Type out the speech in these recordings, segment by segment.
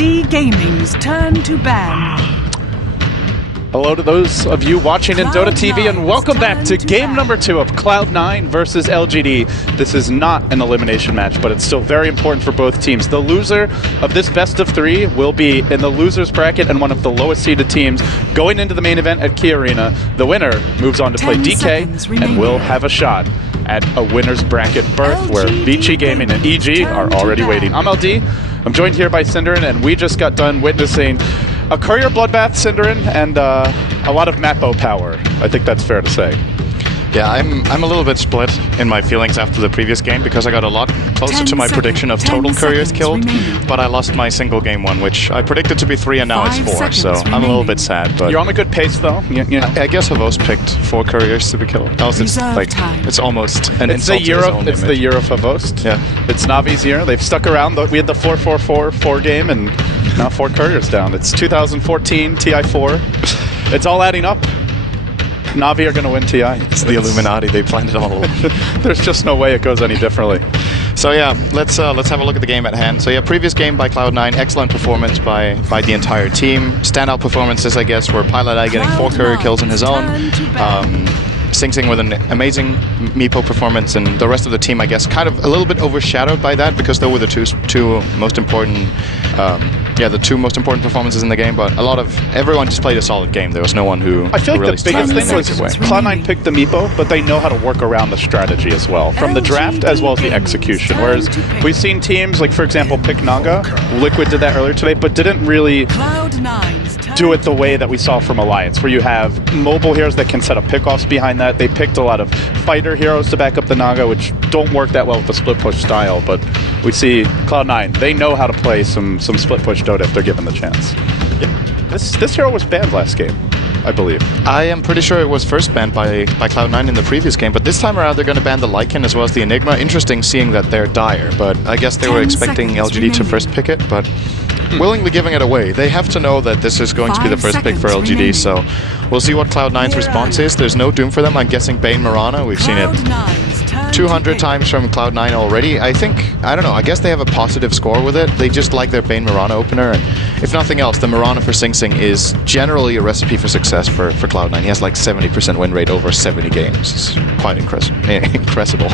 LGD Gaming's turn to ban. Hello to those of you watching in Dota TV, and welcome back to game number 2 of Cloud9 versus LGD. This is not an elimination match, but it's still very important for both teams. The loser of this best of 3 will be in the loser's bracket and one of the lowest seeded teams going into the main event at Key Arena. The winner moves on to play DK and will have a shot at a winner's bracket berth where Vici Gaming and EG are already waiting. I'm LD. I'm joined here by Cinderin, and we just got done witnessing a courier bloodbath, Cinderin, and a lot of Mappo power. I think that's fair to say. Yeah, I'm a little bit split in my feelings after the previous game because I got a lot closer to my prediction of total couriers killed, but I lost my single game one, which I predicted to be 3 and now it's 4, so I'm a little bit sad. But you're on a good pace though. You know. I guess Havos picked 4 couriers to be killed. Else it's like it's almost an insult to his own It's image. the year of Havos. Yeah, it's Navi's year. They've stuck around. We had the 4-4-4 game, and now 4 couriers down. It's 2014 TI4. It's all adding up. Navi are going to win TI. It's the Illuminati. They planned it all. There's just no way it goes any differently. So yeah, let's have a look at the game at hand. So yeah, previous game by Cloud9, excellent performance by the entire team. Standout performances, I guess, were Pilot getting 4 courier kills in his own. Sing Sing with an amazing Meepo performance, and the rest of the team, I guess, kind of a little bit overshadowed by that because they were the two most important, the 2 most important performances in the game. But everyone just played a solid game. There was no one who I feel like really the biggest thing was Cloud9 picked the Meepo, but they know how to work around the strategy as well, from the draft as well as the execution. Whereas we've seen teams like, for example, pick Naga. Liquid did that earlier today, but didn't really do it the way that we saw from Alliance, where you have mobile heroes that can set up pickoffs behind that. They picked a lot of fighter heroes to back up the Naga, which don't work that well with the split push style, but we see Cloud9, they know how to play some split push Dota if they're given the chance. Yeah. This hero was banned last game, I believe. I am pretty sure it was first banned by Cloud9 in the previous game, but this time around they're going to ban the Lycan as well as the Enigma. Interesting seeing that they're dire, but I guess they were expecting LGD to first pick it, but willingly giving it away. They have to know that this is going to be the first pick for LGD, so we'll see what Cloud9's response is. There's no Doom for them. I'm guessing Bane Mirana. We've seen it 200 times from Cloud9 already. I don't know, I guess they have a positive score with it. They just like their Bane Mirana opener, and if nothing else, the Mirana for Sing Sing is generally a recipe for success for Cloud9. He has like 70% win rate over 70 games. It's quite incredible.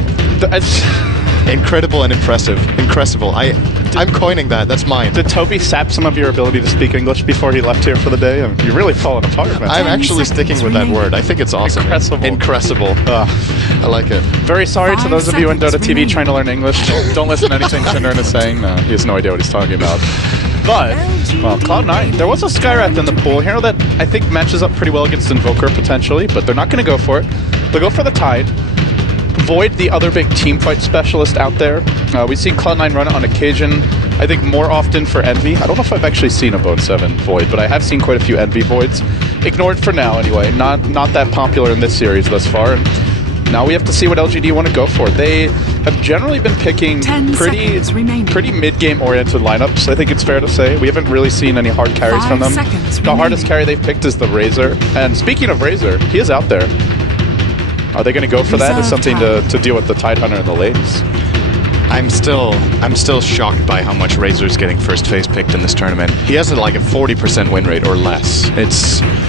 Incredible and impressive. Incredible. I'm coining that. That's mine. Did Toby sap some of your ability to speak English before he left here for the day? You're really falling apart, man. I'm actually sticking with that word. I think it's awesome. Incredible. I like it. Very sorry to those of you in Dota TV trying to learn English. Don't listen to anything Cinderin is saying. He has no idea what he's talking about. But, well, Cloud9, there was a Skywrath in the pool here that I think matches up pretty well against Invoker potentially, but they're not going to go for it. They'll go for the Tide. Void, the other big teamfight specialist out there. We've seen Cloud9 run it on occasion, I think more often for Envy. I don't know if I've actually seen a Bone 7 Void, but I have seen quite a few Envy Voids. Ignored for now, anyway. Not that popular in this series thus far. And now we have to see what LGD want to go for. They have generally been picking pretty mid-game oriented lineups, I think it's fair to say. We haven't really seen any hard carries from them. The hardest carry they've picked is the Razor. And speaking of Razor, he is out there. Are they going to go for that as something to deal with the Tidehunter in the lanes? I'm still shocked by how much Razor's getting first phase picked in this tournament. He has like a 40% win rate or less.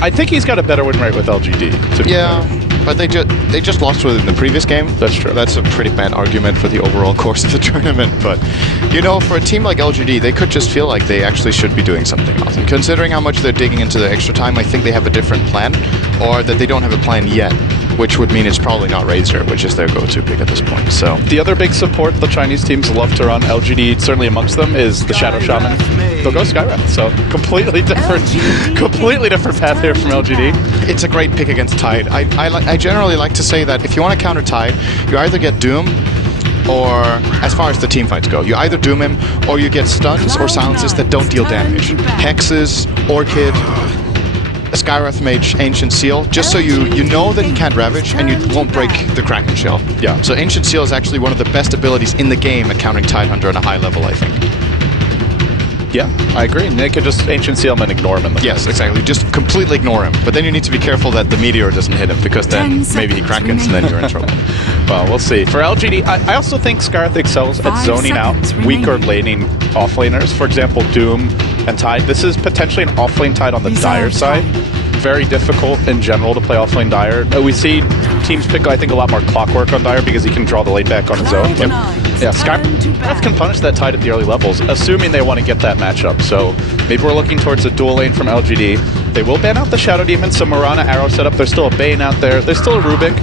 I think he's got a better win rate with LGD. Yeah, but they just lost with it in the previous game. That's true. That's a pretty bad argument for the overall course of the tournament. But you know, for a team like LGD, they could just feel like they actually should be doing something else. And considering how much they're digging into the extra time, I think they have a different plan, or that they don't have a plan yet, which would mean it's probably not Razor, which is their go-to pick at this point. So the other big support the Chinese teams love to run, LGD certainly amongst them, is the Shadow Shaman. They'll go Skywrath, so completely different path here from LGD. It's a great pick against Tide. I generally like to say that if you want to counter Tide, you either get Doom, or as far as the team fights go, you either Doom him, or you get stuns or silences that don't deal damage. Hexes, Orchid, a Skywrath Mage, Ancient Seal, just so you know that you can't Ravage and you won't break the Kraken Shell. Yeah. So Ancient Seal is actually one of the best abilities in the game at countering Tidehunter on a high level, I think. Yeah, I agree. They could just Ancient Sealm and ignore him in the Yes, exactly. Just completely ignore him. But then you need to be careful that the meteor doesn't hit him, because then maybe he Krakens and then you're in trouble. Well, we'll see. For LGD, I also think Scarth excels at zoning out weaker laning offlaners. For example, Doom and Tide. This is potentially an offlane Tide on the Dire side. Very difficult in general to play offlane Dire. We see teams pick, I think, a lot more Clockwork on Dire because he can draw the lane back on his own. But yeah, Scarth can punish that Tide at the early levels, assuming they want to get that matchup. So maybe we're looking towards a dual lane from LGD. They will ban out the Shadow Demon, so Mirana Arrow setup. There's still a Bane out there. There's still a Rubik,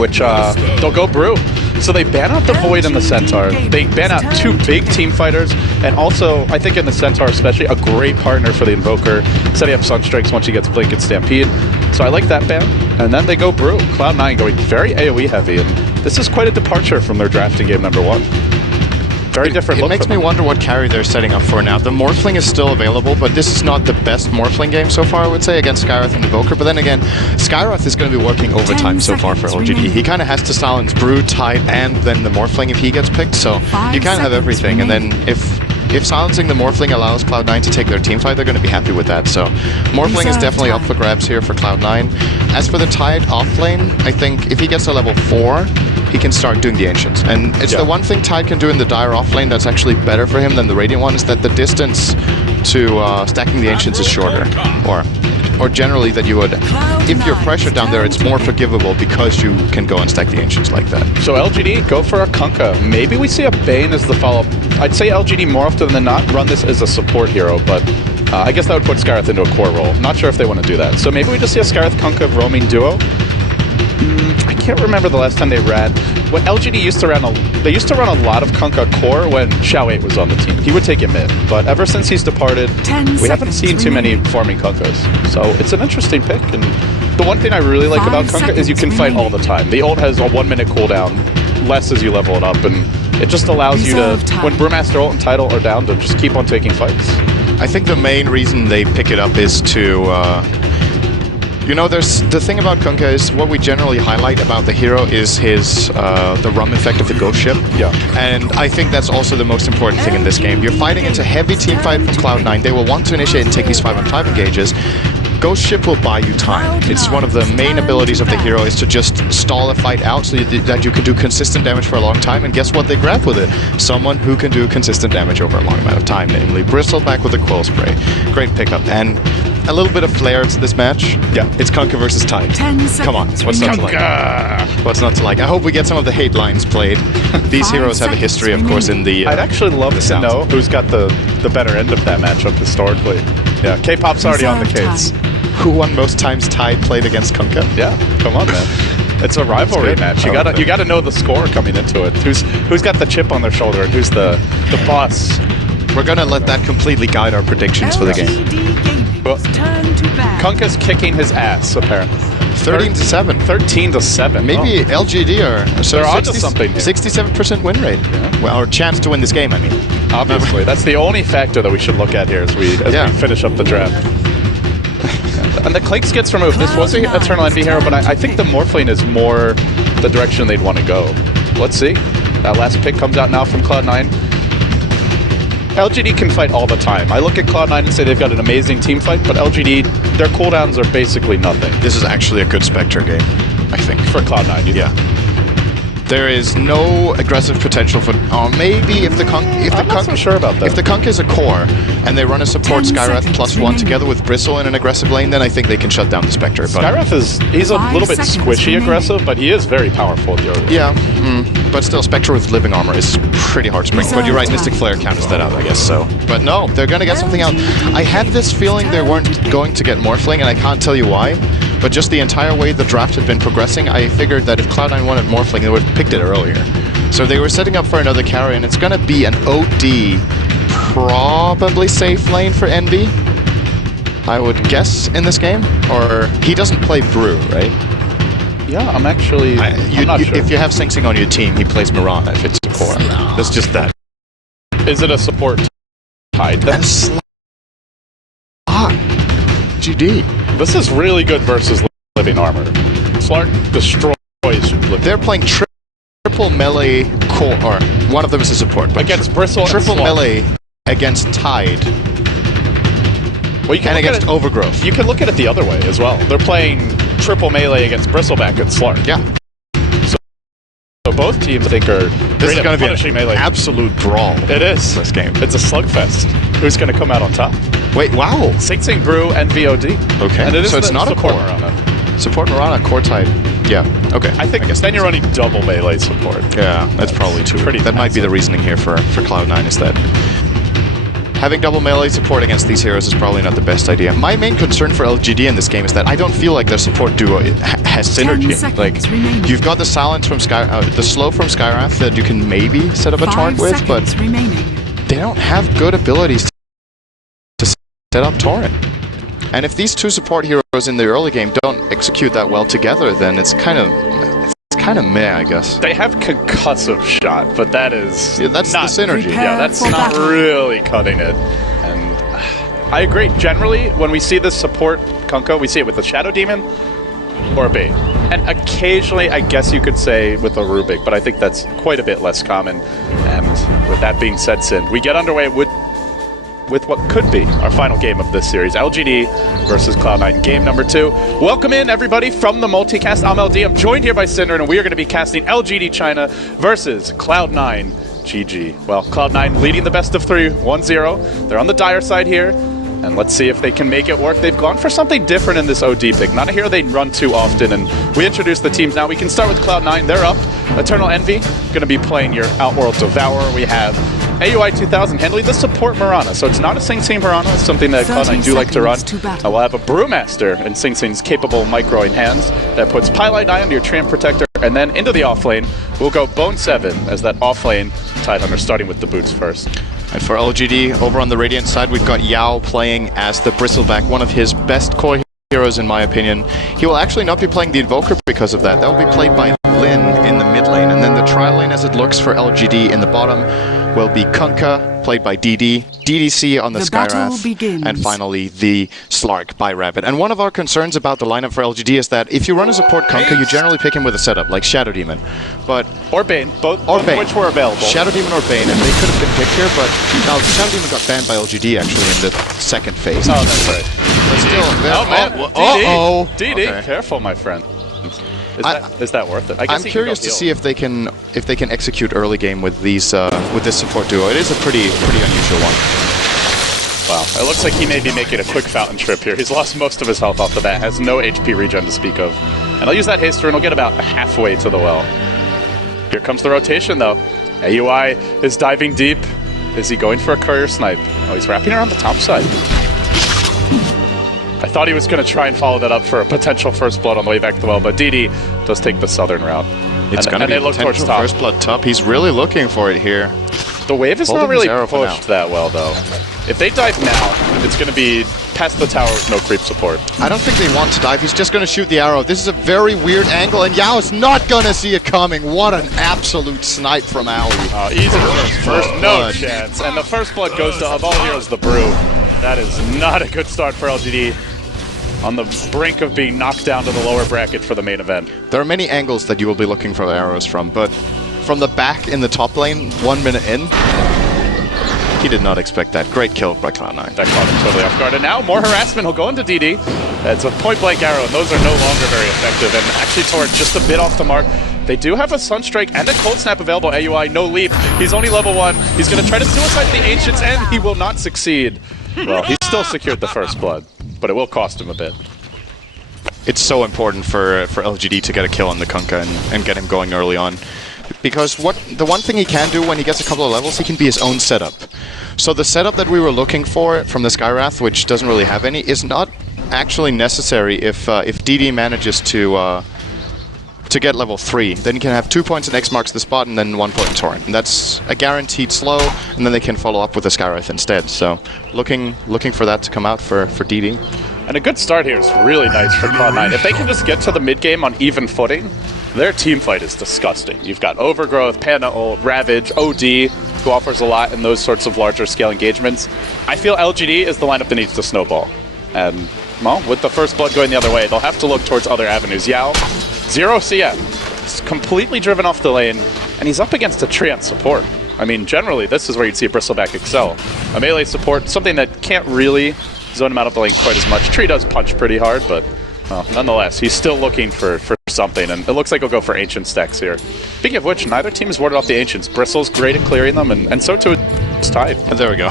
which they'll go Brew. So they ban out the Void and the Centaur. They ban out two big team fighters, and also, I think in the Centaur especially, a great partner for the Invoker, setting up Sunstrikes once he gets Blink and Stampede. So I like that ban. And then they go Brew. Cloud9 going very AoE heavy, and this is quite a departure from their drafting game #1. Very different look. It makes me wonder what carry they're setting up for now. The Morphling is still available, but this is not the best Morphling game so far, I would say, against Skyroth and Invoker. But then again, Skyroth is going to be working overtime so far for LGD. He kind of has to silence Brew, Tide, and then the Morphling if he gets picked, so you kind of have everything. And then if silencing the Morphling allows Cloud9 to take their teamfight, they're going to be happy with that. So Morphling is definitely up for grabs here for Cloud9. As for the Tide offlane, I think if he gets to level 4, he can start doing the Ancients. And it's the one thing Tide can do in the Dire offlane that's actually better for him than the Radiant one, is that the distance to stacking the Ancients is shorter. Or generally that you would, if you're pressured down there, it's more forgivable because you can go and stack the Ancients like that. So LGD, go for a Kunkka. Maybe we see a Bane as the follow-up. I'd say LGD more often than not run this as a support hero, but I guess that would put Scarth into a core role. Not sure if they want to do that. So maybe we just see a Scarth Kunkka roaming duo. I can't remember the last time they ran. When LGD used to run they used to run a lot of Kunkka core when Xiao8 was on the team. He would take it mid, but ever since he's departed, we haven't seen too many farming Kunkkas. So it's an interesting pick, and the one thing I really like about Kunkka is you can fight all the time. The ult has a 1-minute cooldown, less as you level it up, and it just allows you to, when Brewmaster ult and Tidal are down, to just keep on taking fights. I think the main reason they pick it up is to you know, there's the thing about Kunkka is what we generally highlight about the hero is his the rum effect of the ghost ship. Yeah. And I think that's also the most important thing in this game. You're fighting into heavy team fight from Cloud9. They will want to initiate and take these 5-on-5 engages. Ghost Ship will buy you time. It's one of the main abilities of the hero is to just stall a fight out so that you can do consistent damage for a long time, and guess what they grab with it? Someone who can do consistent damage over a long amount of time, namely Bristle back with a Quill Spray. Great pickup. And a little bit of flair to this match. Yeah. It's Kunkka versus Tide. Come on, what's not to like? What's not to like? I hope we get some of the hate lines played. These heroes have a history, of course, in the I'd actually love to know who's got the better end of that matchup historically. Yeah, K-pop's already on the case. Who won most times Tide played against Kunkka? Yeah, come on, man. It's a rivalry match. You gotta know the score coming into it. Who's got the chip on their shoulder and who's the boss? We're gonna let that completely guide our predictions for the game. Well, Kunkka's kicking his ass, apparently. 13-7. 13-7. Maybe LGD are so they're onto something here. 67% win rate. Yeah. Well, or chance to win this game, I mean. Obviously, that's the only factor that we should look at here as we finish up the draft. And the Clanks gets removed. This was an Eternal Envy hero, but I think the Morphling is more the direction they'd want to go. Let's see. That last pick comes out now from Cloud9. LGD can fight all the time. I look at Cloud9 and say they've got an amazing team fight, but LGD, their cooldowns are basically nothing. This is actually a good Spectre game, I think. For Cloud9, yeah. There is no aggressive potential for. Maybe if the Kunkka. I'm not so sure about that. If the Kunkka is a core and they run a support Skyrath +1 together with Bristle in an aggressive lane, then I think they can shut down the Spectre. Skyrath he's a little bit squishy aggressive, but he is very powerful. Yeah, but still, Spectre with living armor is pretty hard to bring. But you're right, Mystic Flare counters that out, I guess. So, but no, they're gonna get something out. I had this feeling they weren't going to get Morphling, and I can't tell you why. But just the entire way the draft had been progressing, I figured that if Cloud9 wanted Morphling, they would have picked it earlier. So they were setting up for another carry, and it's going to be an OD, probably safe lane for Envy, I would guess, in this game. Or he doesn't play Brew, right? Yeah, I'm not sure. If you have Sing Sing on your team, he plays Mirana if it's a core. That's just that. Is it a support Tide then? GD. This is really good versus living armor. Slark destroys. They're playing triple melee core, or one of them is a support. But against Bristle triple and melee against Tide Well, you can and look against at it, Overgrowth. You can look at it the other way as well. They're playing triple melee against Bristleback and Slark. Yeah. So both teams, I think, are This is going to be punishing an melee. absolute brawl. It is. This game. It's a slugfest. Who's going to come out on top? Wait, wow. Sing Sing Brew and VOD. Okay. And it is So it's not a support core. Mirana. Support Mirana, core Tide. Yeah. Okay. I think then you're running double melee support. Yeah, that's probably true. That might be the reasoning here for Cloud9 is that having double melee support against these heroes is probably not the best idea. My main concern for LGD in this game is that I don't feel like their support duo has synergy. Like, you've got the silence from the slow from Skywrath that you can maybe set up a torrent with, but they don't have good abilities to set up torrent. And if these two support heroes in the early game don't execute that well together, then it's kind of meh, I guess. They have concussive shot, but that is that's not, the synergy. Yeah, that's not really cutting it. And I agree. Generally, when we see this support Kunkka, we see it with a Shadow Demon or a Bane. And occasionally, I guess you could say with a Rubik, but I think that's quite a bit less common. And with that being said, Sin, we get underway with what could be our final game of this series, LGD versus Cloud9, game number 2. Welcome in, everybody, from the multicast. I'm LD. I'm joined here by Cinder, and we are going to be casting LGD China versus Cloud9 GG. Well, Cloud9 leading the best of 3, 1-0. They're on the dire side here, and let's see if they can make it work. They've gone for something different in this OD pick. Not a hero they run too often, and we introduce the teams now. We can start with Cloud9. They're up. Eternal Envy, going to be playing your Outworld Devourer. We have AUI 2000 handling the support Mirana, so it's not a Sing Sing Mirana, it's something that Cloud9 do like to run. We'll have a Brewmaster and Sing Sing's capable microing hands that puts Pylite Eye onto your Tramp Protector, and then into the offlane, we'll go Bone 7 as that offlane Tidehunter, starting with the boots first. And for LGD, over on the Radiant side, we've got Yao playing as the Bristleback, one of his best core heroes in my opinion. He will actually not be playing the Invoker because of that. That will be played by Lin in the mid lane, and then the trial lane as it looks for LGD in the bottom will be Kunkka, played by DD, DDC on the Skywrath, and finally the Slark by Rabbit. And one of our concerns about the lineup for LGD is that if you run a support Kunkka, you generally pick him with a setup, like Shadow Demon. Or Bane, both of which were available. Shadow Demon or Bane, and they could have been picked here, but now Shadow Demon got banned by LGD actually in the second phase. Oh, that's right. But still, oh man, uh-oh. DD, Okay. Careful, my friend. Is that worth it? I guess I'm curious to see if they can execute early game with these with this support duo. It is a pretty unusual one. Wow, it looks like he may be making a quick fountain trip here. He's lost most of his health off the bat, has no HP regen to speak of. And I'll use that haster and he'll get about halfway to the well. Here comes the rotation though. AUI is diving deep. Is he going for a courier snipe? Oh, he's wrapping around the top side. I thought he was going to try and follow that up for a potential first blood on the way back to the well, but DD does take the southern route. It's going to be a potential first blood top. He's really looking for it here. The wave is not really pushed that well, though. If they dive now, it's going to be past the tower with no creep support. I don't think they want to dive. He's just going to shoot the arrow. This is a very weird angle, and Yao's not going to see it coming. What an absolute snipe from Aoi. Easy first no chance. And the first blood goes to, of all heroes, the Brew. That is not a good start for LGD. On the brink of being knocked down to the lower bracket for the main event. There are many angles that you will be looking for arrows from, but from the back in the top lane, 1 minute in, he did not expect that. Great kill by Cloud9. That caught him totally off guard. And now more harassment. He'll go into DD. It's a point-blank arrow, and those are no longer very effective. And actually, Torrent just a bit off the mark. They do have a Sunstrike and a Cold Snap available. AUI, no leap. He's only level 1. He's going to try to suicide the Ancients, and he will not succeed. Well, he still secured the first blood, but it will cost him a bit. It's so important for LGD to get a kill on the Kunkka and get him going early on. Because the one thing he can do when he gets a couple of levels, he can be his own setup. So the setup that we were looking for from the Skywrath, which doesn't really have any, is not actually necessary if DD manages to get level 3. Then you can have 2 points in X marks the spot and then 1 point in Torrent. And that's a guaranteed slow, and then they can follow up with the Skywrath instead. So looking for that to come out for DD. And a good start here is really nice for Cloud9. If they can just get to the mid-game on even footing, their team fight is disgusting. You've got Overgrowth, Panda Ult, Ravage, OD, who offers a lot in those sorts of larger scale engagements. I feel LGD is the lineup that needs to snowball. And, well, with the first blood going the other way, they'll have to look towards other avenues. Yao, 0 CM. He's completely driven off the lane, and he's up against a Treant support. I mean, generally, this is where you'd see a Bristleback excel. A melee support, something that can't really zone him out of the lane quite as much. Tree does punch pretty hard, but nonetheless, he's still looking for something, and it looks like he'll go for Ancient stacks here. Speaking of which, neither team has warded off the Ancients. Bristle's great at clearing them, and so too is Tide. And there we go.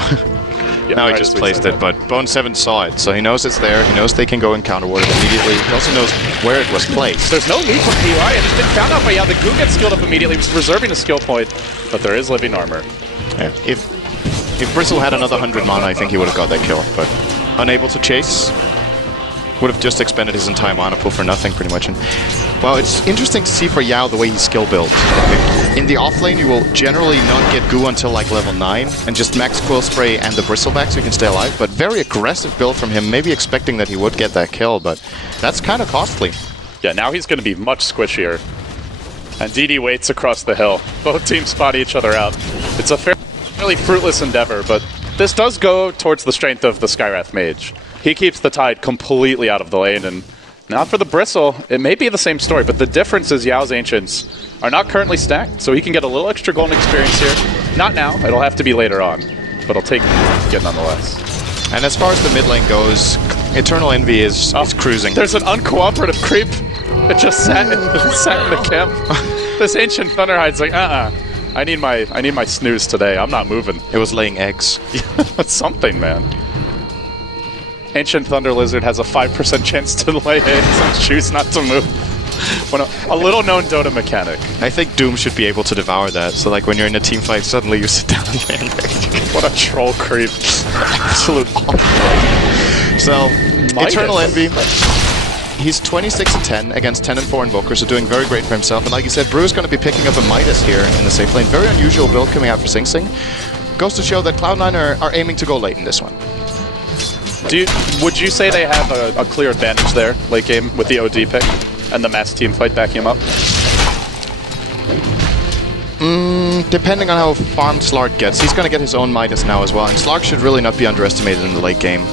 Yeah, now he just placed it, but Bone7 saw it, so he knows it's there. He knows they can go and counter ward it immediately. He also knows where it was placed. There's no lead from PUI, and it's been found out by the Goo gets skilled up immediately. He's reserving a skill point, but there is living armor. Yeah. If Bristle had another 100 mana, I think he would have got that kill, but unable to chase. Would have just expended his entire mana pool for nothing, pretty much. And, well, it's interesting to see for Yao the way he's skill built. In the offlane, you will generally not get Goo until like level 9, and just max Quill Spray and the Bristleback so you can stay alive. But very aggressive build from him, maybe expecting that he would get that kill, but that's kind of costly. Yeah, now he's going to be much squishier. And DD waits across the hill. Both teams spot each other out. It's a fairly fruitless endeavor, but this does go towards the strength of the Skywrath Mage. He keeps the Tide completely out of the lane, and now for the Bristle, it may be the same story, but the difference is Yao's Ancients are not currently stacked, so he can get a little extra golden experience here. Not now, it'll have to be later on, but it'll take it nonetheless. And as far as the mid lane goes, Eternal Envy is cruising. There's an uncooperative creep. It just sat in the camp. This Ancient Thunderhide's like, I need my snooze today. I'm not moving. It was laying eggs. That's something, man. Ancient Thunder Lizard has a 5% chance to lay eggs and choose not to move. A little-known Dota mechanic. I think Doom should be able to devour that, so like when you're in a team fight, suddenly you sit down and land rage. What a troll creep. Absolute So, Eternal Envy, he's 26-10 against 10-4 Invokers, so doing very great for himself. And like you said, Brew's going to be picking up a Midas here in the safe lane. Very unusual build coming out for Sing Sing. Goes to show that Cloud9 are aiming to go late in this one. Would you say they have a clear advantage there, late game, with the OD pick and the mass team fight backing him up? Depending on how farmed Slark gets, he's going to get his own Midas now as well, and Slark should really not be underestimated in the late game.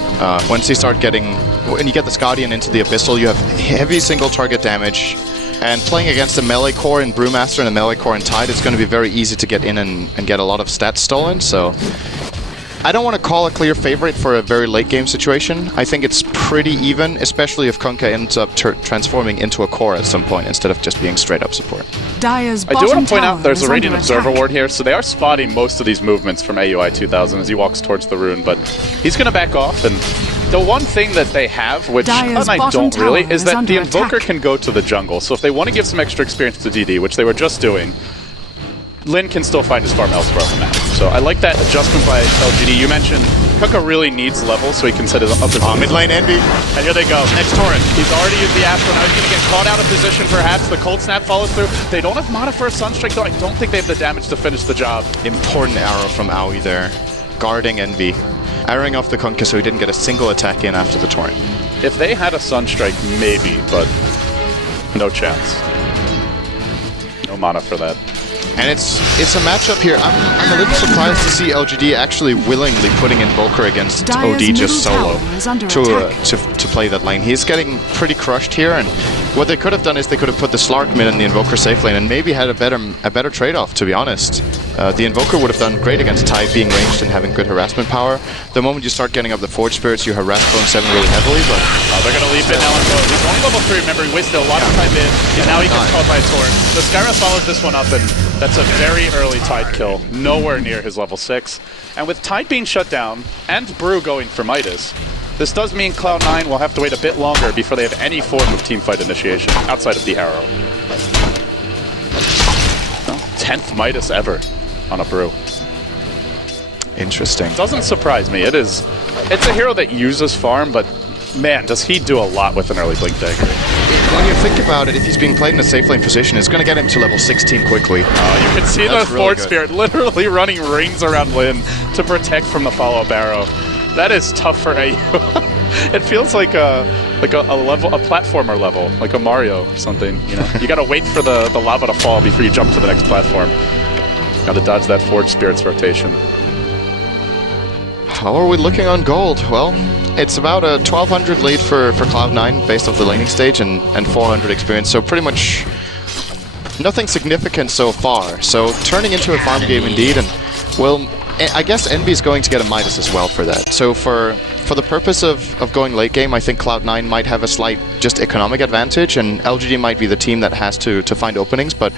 Once you start getting, when you get the Scardian into the Abyssal, you have heavy single target damage, and playing against a melee core in Brewmaster and a melee core in Tide, it's going to be very easy to get in and get a lot of stats stolen, so I don't want to call a clear favorite for a very late game situation. I think it's pretty even, especially if Kunkka ends up transforming into a core at some point instead of just being straight up support. I do want to point out there's a Radiant Observer ward here, so they are spotting most of these movements from AUI 2000 as he walks towards the rune, but he's going to back off. And the one thing that they have, which Cloud9 don't really, is that the Invoker can go to the jungle. So if they want to give some extra experience to DD, which they were just doing, Lin can still find his farm elsewhere on the map. So I like that adjustment by LGD. You mentioned Kunkka really needs levels so he can set his up his mid lane Envy. And here they go. Next Torrent. He's already used the Astro. Now he's going to get caught out of position perhaps. The Cold Snap follows through. They don't have mana for a Sunstrike though. I don't think they have the damage to finish the job. Important arrow from Aoi there. Guarding Envy. Arrowing off the Kunkka so he didn't get a single attack in after the Torrent. If they had a Sunstrike, maybe, but no chance. No mana for that. And it's a matchup here. I'm a little surprised to see LGD actually willingly putting Invoker against OD just solo to play that lane. He's getting pretty crushed here, and what they could have done is they could have put the Slark mid in the Invoker safe lane and maybe had a better trade-off, to be honest. The Invoker would have done great against Tide being ranged and having good harassment power. The moment you start getting up the Forge Spirits, you harass Bone7 really heavily, but they're going to leave it now and go. He's only level 3, remember, he wasted a lot of time in, and now he gets caught by a Torrent. The Skywrath follows this one up, and that's a very early Tide kill, nowhere near his level 6. And with Tide being shut down, and Brew going for Midas, this does mean Cloud9 will have to wait a bit longer before they have any form of teamfight initiation outside of the arrow. Well, 10th Midas ever on a Brew. Interesting. Doesn't surprise me. It's a hero that uses farm, but man, does he do a lot with an early Blink Dagger. When you think about it, if he's being played in a safe lane position, it's going to get him to level 16 quickly. You can see the Forge Spirit literally running rings around Lin to protect from the follow-up arrow. That is tough for AU. It feels like a platformer level, like a Mario or something. You know, you got to wait for the lava to fall before you jump to the next platform. Got to dodge that Forge Spirit's rotation. How are we looking on gold? Well, it's about a 1200 lead for Cloud9 based off the laning stage and 400 experience, so pretty much nothing significant so far. So turning into a farm game indeed, and well, I guess Envy's going to get a Midas as well for that. So for the purpose of going late game, I think Cloud9 might have a slight just economic advantage, and LGD might be the team that has to find openings, but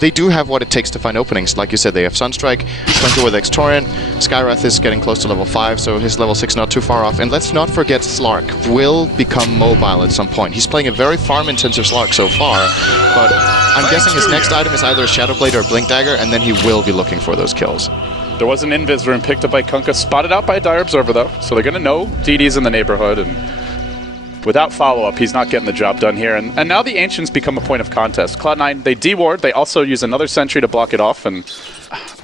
they do have what it takes to find openings. Like you said, they have Sunstrike, Kunka with X-Torrent, Skywrath is getting close to level 5, so his level 6 not too far off. And let's not forget Slark will become mobile at some point. He's playing a very farm-intensive Slark so far, but I'm guessing his next item is either a Shadow Blade or a Blink Dagger, and then he will be looking for those kills. There was an Invis room picked up by Kunka, spotted out by a Dire Observer though, so they're going to know DD's in the neighborhood, and without follow-up, he's not getting the job done here. And now the Ancients become a point of contest. Cloud9, they deward, they also use another sentry to block it off, and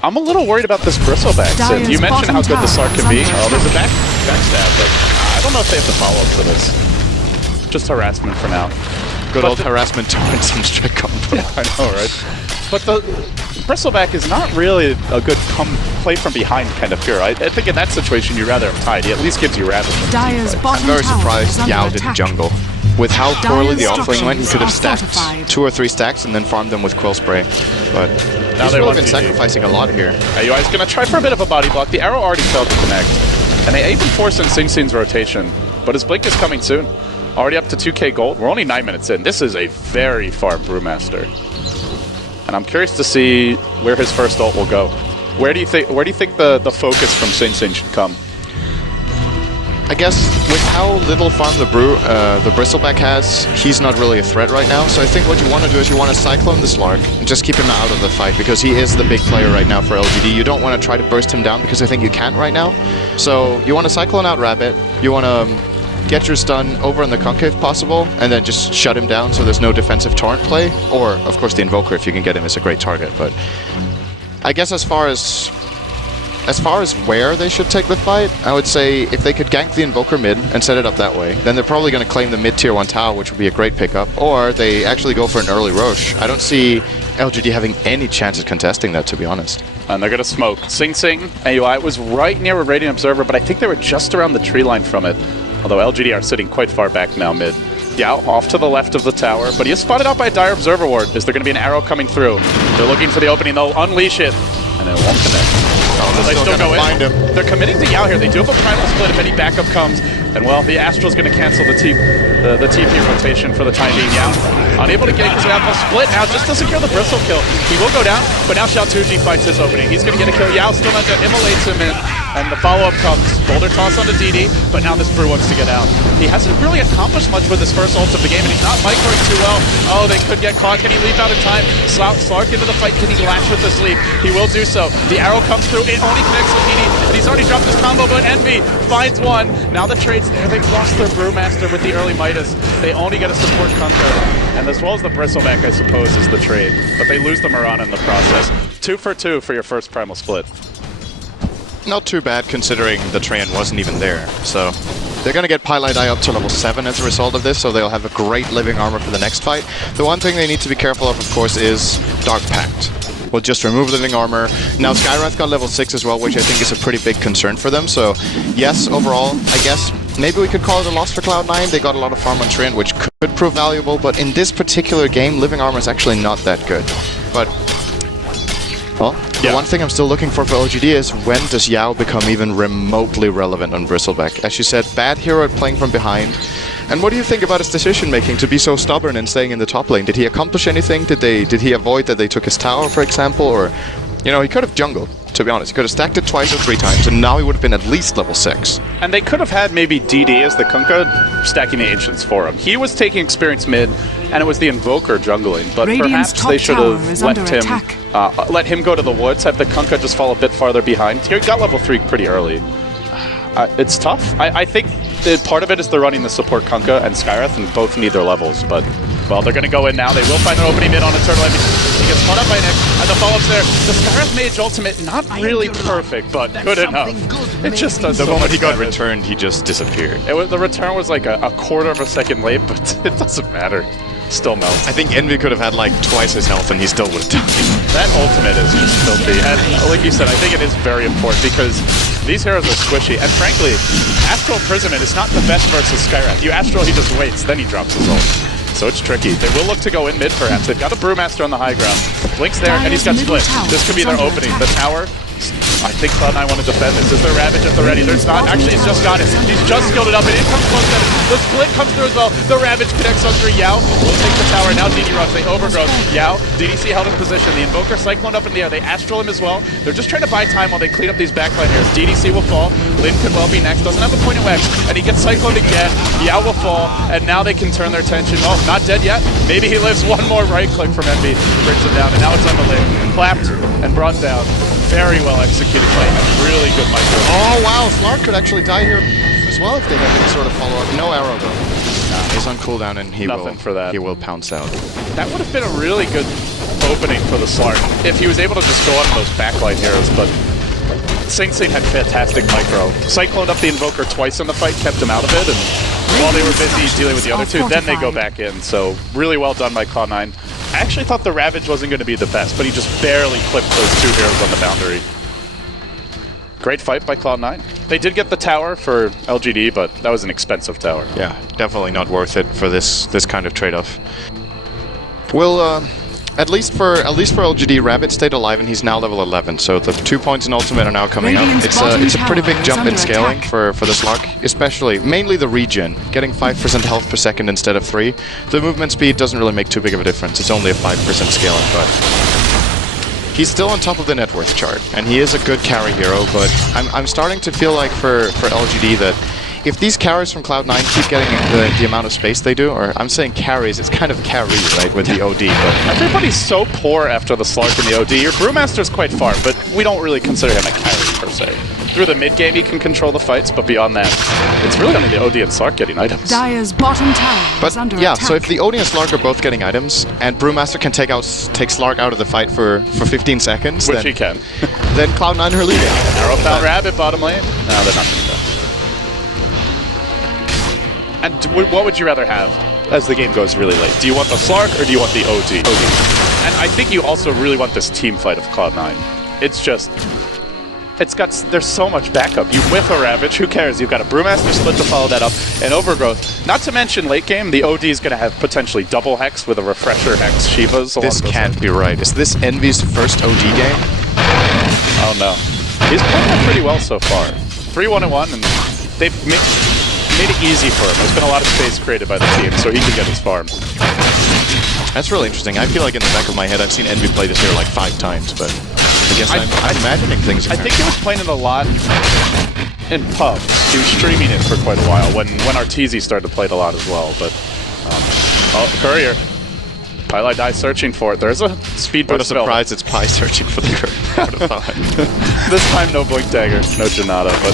I'm a little worried about this Bristleback. Sid, you mentioned how good the Slark can be. Oh, there's a backstab, but I don't know if they have the follow-up for this. Just harassment for now. Good old harassment towards Sunstrike combo. Yeah, I know, right? But the Bristleback is not really a good play from behind kind of hero. I think in that situation you'd rather have Tide. He at least gives you Ravage. I'm very surprised Yao didn't jungle. With how poorly the offlane went, he could have stacked 2 or 3 stacks and then farmed them with Quill Spray. But now he's really been sacrificing a lot here. AUI is going to try for a bit of a body block. The arrow already failed to connect. And they even forced in Sing Sing's rotation. But his blink is coming soon. Already up to 2k gold. We're only 9 minutes in. This is a very farm Brewmaster. And I'm curious to see where his first ult will go. Where do you think the focus from Sing Sing should come? I guess with how little farm the Bristleback has, he's not really a threat right now. So I think what you want to do is you want to Cyclone the Slark and just keep him out of the fight, because he is the big player right now for LGD. You don't want to try to burst him down, because I think you can't right now. So you want to Cyclone out Rabbit. You want to get your stun over on the Kunka if possible, and then just shut him down so there's no defensive torrent play. Or, of course, the Invoker, if you can get him, is a great target. But I guess as far as where they should take the fight, I would say if they could gank the Invoker mid and set it up that way, then they're probably going to claim the mid-tier 1 tower, which would be a great pickup. Or they actually go for an early Roche. I don't see LGD having any chance of contesting that, to be honest. And they're going to smoke. Sing Sing, AUI was right near a Radiant Observer, but I think they were just around the tree line from it. Although LGD are sitting quite far back now mid. Yao off to the left of the tower, but he is spotted out by a Dire Observer ward. Is there going to be an arrow coming through? They're looking for the opening, they'll unleash it, and it won't connect. Oh, they still go in. They're committing to Yao here. They do have a primal split if any backup comes. And well, the Astral's going to cancel the TP rotation for the time being. Yao unable to get it because we have a split now just to secure the Bristle kill. He will go down, but now Xiao2G finds his opening. He's going to get a kill. Yao still not to immolates him in. And the follow-up comes. Boulder toss onto DD, but now this Brew wants to get out. He hasn't really accomplished much with his first ult of the game, and he's not microing too well. Oh, they could get caught. Can he leap out in time? Slark into the fight. Can he latch with this leap? He will do so. The arrow comes through. It only connects with DD, and he's already dropped his combo, but Envy finds one. Now the trade's there. They've lost their Brewmaster with the early Midas. They only get a support Kunka. And as well as the Bristleback, I suppose, is the trade. But they lose the Mirana in the process. 2 for 2 for your first primal split. Not too bad considering the Train wasn't even there. So they're going to get Pilot Eye up to level 7 as a result of this, so they'll have a great living armor for the next fight. The one thing they need to be careful of course, is Dark Pact. We'll just remove living armor. Now Skywrath got level 6 as well, which I think is a pretty big concern for them. So yes, overall, I guess maybe we could call it a loss for Cloud9. They got a lot of farm on Trend, which could prove valuable, but in this particular game, living armor is actually not that good. But well, the one thing I'm still looking for LGD is when does Yao become even remotely relevant on Bristleback? As you said, bad hero at playing from behind. And what do you think about his decision-making to be so stubborn and staying in the top lane? Did he accomplish anything? Did he avoid that they took his tower, for example? Or, you know, he could have jungled, to be honest. He could have stacked it twice or 3 times, and now he would have been at least level 6. And they could have had maybe DD as the Kunka stacking the Ancients for him. He was taking experience mid, and it was the Invoker jungling. But perhaps they should have let him go to the woods, have the Kunka just fall a bit farther behind. He got level 3 pretty early. It's tough. I think that part of it is they're running the support Kunka and Skywrath, and both need their levels. But, well, they're going to go in now. They will find an opening mid on a turtle. He gets caught up by Nick, and the follow-up's there. The Skywrath Mage ultimate, not really perfect, but good enough. It just does the so moment much he got damage. returned, he just disappeared. The return was like a quarter of a second late, but it doesn't matter. Still melts. I think Envy could have had like twice his health and he still would have died. That ultimate is just filthy. And like you said, I think it is very important because these heroes are squishy. And frankly, Astral Imprisonment is not the best versus Skywrath. You Astral, he just waits, then he drops his ult. So it's tricky. They will look to go in mid perhaps. They've got a Brewmaster on the high ground. Blink's there, and he's got split. This could be their opening. The tower. I think Cloud9 want to defend this. Is there Ravage at the ready? There's not. Actually, he's just got it. He's just skilled it up, and in comes close. The split comes through as well. The Ravage connects under Yao. Will take the tower. Now DD runs. They overgrowth. Yao, DDC held in position. The Invoker Cyclone up in the air. They Astral him as well. They're just trying to buy time while they clean up these backline here. DDC will fall. Lin could well be next. Doesn't have a point in wax, and he gets Cycloned again. Yao will fall, and now they can turn their attention. Oh, not dead yet. Maybe he lives. One more right click from Envy. Brings him down, and now it's on the Lin. Clapped and brought down. Very well executed play. Really good micro. Oh wow, Slark could actually die here as well if they have any sort of follow-up. No arrow though. He's on cooldown and he will pounce out. That would have been a really good opening for the Slark if he was able to just go on those backline heroes, but Sing Sing had fantastic micro. Cycloned up the Invoker twice in the fight, kept him out of it, and while they were busy dealing with the other two, then they go back in. So really well done by Cloud9. I actually thought the Ravage wasn't going to be the best, but he just barely clipped those two heroes on the boundary. Great fight by Cloud9. They did get the tower for LGD, but that was an expensive tower. Yeah, definitely not worth it for this kind of trade-off. Well, at least for LGD, Rabbit stayed alive and he's now level 11, so the 2 points in Ultimate are now coming up. It's a pretty big jump in scaling for the Slark, especially, mainly the regen, getting 5% health per second instead of 3. The movement speed doesn't really make too big of a difference, it's only a 5% scaling, but he's still on top of the net worth chart, and he is a good carry hero, but I'm starting to feel like for LGD that if these carries from Cloud9 keep getting the amount of space they do, or I'm saying carries, it's kind of carry, right, with the OD, but everybody's so poor after the Slark and the OD. Your Brewmaster's quite far, but we don't really consider him a carry, per se. Through the mid-game, he can control the fights, but beyond that, it's really only the OD and Slark getting items. Dire's bottom tower is under attack. So if the OD and Slark are both getting items, and Brewmaster can take Slark out of the fight for 15 seconds, which he can, then Cloud9 are leading. Arrowbound Rabbit bottom lane? No, they're not going to go. And what would you rather have as the game goes really late? Do you want the Slark or do you want the OD? And I think you also really want this team fight of Cloud9. It's just, there's so much backup. You whiff a Ravage, who cares? You've got a Brewmaster split to follow that up, and Overgrowth. Not to mention late game, the OD is going to have potentially double Hex with a Refresher Hex Shivas. This can't be right. Is this Envy's first OD game? Oh no. He's playing it pretty well so far. 3-1-1, and they've made it easy for him. There's been a lot of space created by the team, so he can get his farm. That's really interesting. I feel like in the back of my head, I've seen Envy play this hero like 5 times, but I guess I'm imagining things. I think he was playing it a lot in pubs. He was streaming it for quite a while when Arteezy started to play it a lot as well. But oh, Courier. Pylai die searching for it. There's a speed burst. What a surprise, it's Pi searching for the Courier. This time no Blink Dagger, no Janata, but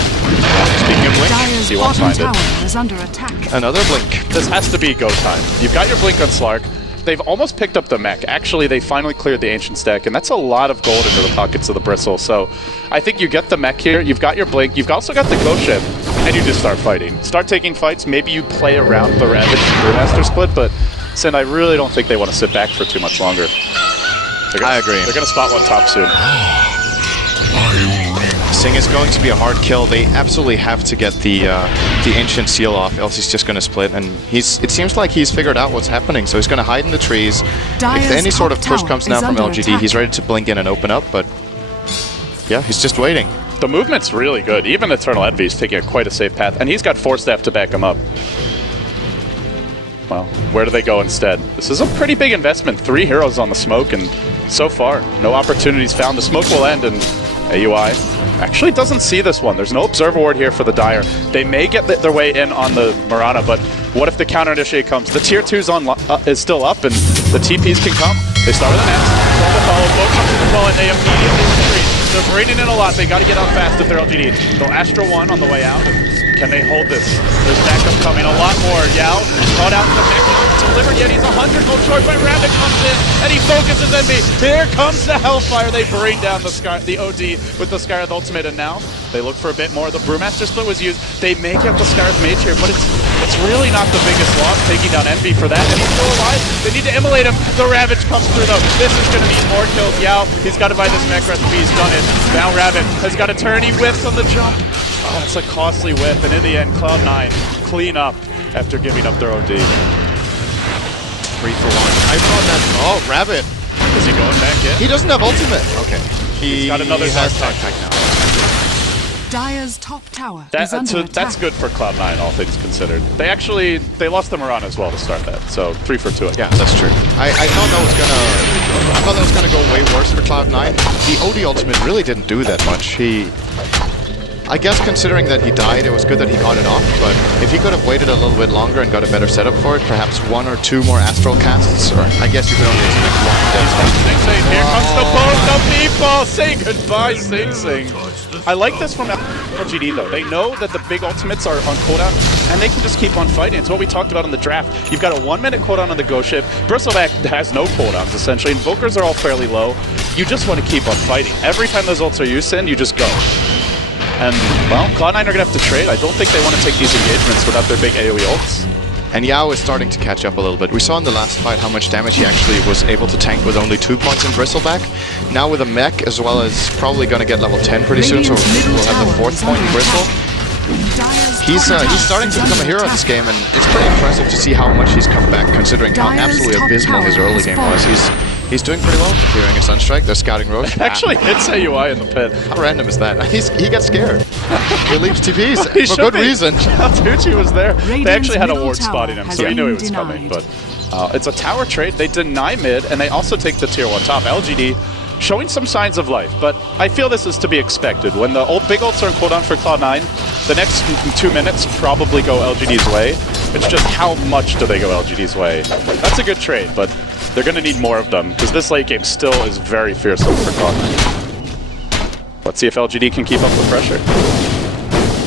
speaking of Blink, you won't find it. Is under attack. Another Blink. This has to be go time. You've got your Blink on Slark. They've almost picked up the mech. Actually, they finally cleared the Ancient stack, and that's a lot of gold into the pockets of the Bristle. So I think you get the mech here, you've got your Blink, you've also got the Goshen, and you just start fighting. Start taking fights. Maybe you play around the Ravage and Brewmaster split, but Sin, I really don't think they want to sit back for too much longer. I agree. They're going to spot one top soon. Sing is going to be a hard kill. They absolutely have to get the Ancient Seal off, else he's just going to split. And it seems like he's figured out what's happening, so he's going to hide in the trees. If any sort of push comes down from LGD, he's ready to blink in and open up, but yeah, he's just waiting. The movement's really good. Even Eternal Envy is taking quite a safe path, and he's got Force Staff to back him up. Well, where do they go instead? This is a pretty big investment. 3 heroes on the smoke, and so far, no opportunities found. The smoke will end, and AUI actually doesn't see this one. There's no Observer Ward here for the Dire. They may get their way in on the Mirana, but what if the counter initiate comes? The tier 2's is still up, and the TPs can come. They start with an X. The follow. Both comes to the flow, and they immediately retreat. They're bringing in a lot. They got to get out fast if they're LGD. They'll Astra 1 on the way out. Can they hold this? There's backup coming. A lot more. Yao caught out the mech. Delivered yet. He's 100 gold short, but Rabbit comes in and he focuses Envy. Here comes the Hellfire. They bring down the OD with the Skyrath ultimate, and now they look for a bit more. The Brewmaster split was used. They make up the Skyrath mage here, but it's really not the biggest loss taking down Envy for that. And he's still alive. They need to immolate him. The Ravage comes through though. This is going to mean more kills. Yao, he's got to buy this mech recipe. He's done it. Now Rabbit has got a turn. He whiffs on the jump. Oh, that's a costly whiff, and in the end, Cloud9 clean up after giving up their OD. 3 for 1. I thought that. Oh, Rabbit. Is he going back in? He doesn't have ultimate. Okay. He's got another has dark tag now. Dire's top tower is under attack. That's good for Cloud9, all things considered. They lost the Mirana as well to start that, so 3 for 2. Yeah, that's true. I thought that was gonna go way worse for Cloud9. The OD ultimate really didn't do that much. I guess considering that he died, it was good that he got it off, but if he could have waited a little bit longer and got a better setup for it, perhaps 1 or 2 more Astral casts, or I guess you could only expect 1 death. Sing Sing, here comes the boat, the meatball! Say goodbye, Sing Sing. I like this from LGD though. They know that the big ultimates are on cooldown, and they can just keep on fighting. It's what we talked about in the draft. You've got a 1-minute cooldown on the Ghost Ship. Bristleback has no cooldowns, essentially. Invokers are all fairly low. You just want to keep on fighting. Every time those ults are used in, you just go. And, well, Cloud9 are going to have to trade. I don't think they want to take these engagements without their big AoE ults. And Yao is starting to catch up a little bit. We saw in the last fight how much damage he actually was able to tank with only 2 points in Bristleback. Now with a mech, as well as probably going to get level 10 pretty soon, so we'll have the 4th point in Bristle. He's starting to become a hero in this game, and it's pretty impressive to see how much he's come back, considering how absolutely abysmal his early game was. He's doing pretty well, clearing a Sunstrike. They're scouting Roche. Actually hits AUI in the pit. How random is that? He gets scared. He leaves TPs for good reason. Tucci was there. They actually had a ward spotting him, so he knew he was coming. But it's a tower trade. They deny mid, and they also take the tier 1 top. LGD showing some signs of life, but I feel this is to be expected. When the big ults are in cooldown for Cloud9, the next 2 minutes probably go LGD's way. It's just how much do they go LGD's way. That's a good trade, but they're going to need more of them, because this late game still is very fearsome for Cloud9. Let's see if LGD can keep up the pressure.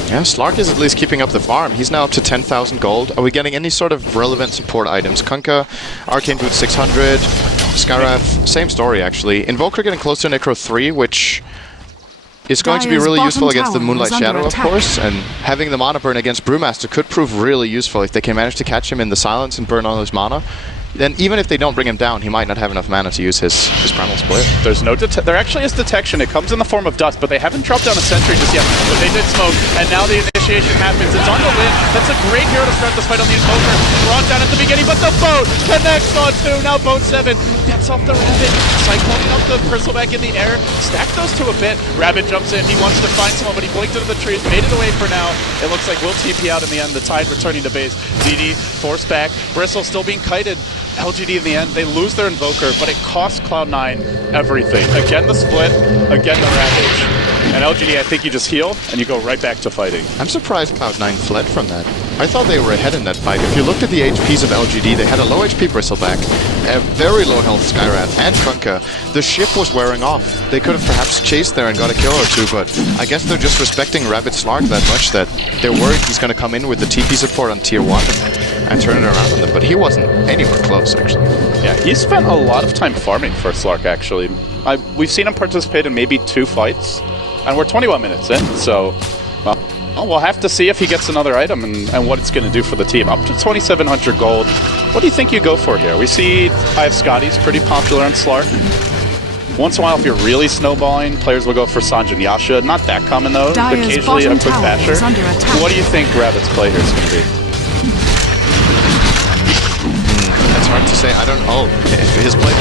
Yeah, Slark is at least keeping up the farm. He's now up to 10,000 gold. Are we getting any sort of relevant support items? Kunkka, Arcane Boot 600, Scaraf, same story actually. Invoker getting close to Necro 3, which is going to be really useful against the Moonlight Shadow, of course, and having the mana burn against Brewmaster could prove really useful if they can manage to catch him in the silence and burn all his mana. Then even if they don't bring him down, he might not have enough mana to use his Primal Split. There's no there actually is detection. It comes in the form of dust, but they haven't dropped down a sentry just yet. But they did smoke, and now the initiation happens. It's on the Lin. That's a great hero to start this fight on the Invoker. Brought down at the beginning, but the boat connects on 2. Now boat 7 gets off the Rabbit. Cycloning up the Bristleback in the air. Stack those 2 a bit. Rabbit jumps in. He wants to find someone, but he blinked into the trees. Made it away for now. It looks like we'll TP out in the end. The Tide returning to base. DD forced back. Bristle still being kited. LGD in the end, they lose their Invoker, but it costs Cloud9 everything. Again the split, again the Ravage. And LGD, I think you just heal, and you go right back to fighting. I'm surprised Cloud9 fled from that. I thought they were ahead in that fight. If you looked at the HPs of LGD, they had a low HP Bristleback, a very low health Skywrath, and Kunkka. The ship was wearing off. They could have perhaps chased there and got a kill or 2, but I guess they're just respecting Rabbit Slark that much that they're worried he's going to come in with the TP support on tier 1 and turn it around on them, but he wasn't anywhere close, actually. Yeah, he spent a lot of time farming for Slark, actually. We've seen him participate in maybe 2 fights, and we're 21 minutes in, so we'll have to see if he gets another item and what it's going to do for the team. Up to 2,700 gold. What do you think you go for here? We see Hive Scotty's pretty popular on Slark. Once in a while, if you're really snowballing, players will go for Sanjin Yasha. Not that common, though. Occasionally a quick basher. What do you think Rabbit's play here is going to be? It's hard to say. I don't know. His play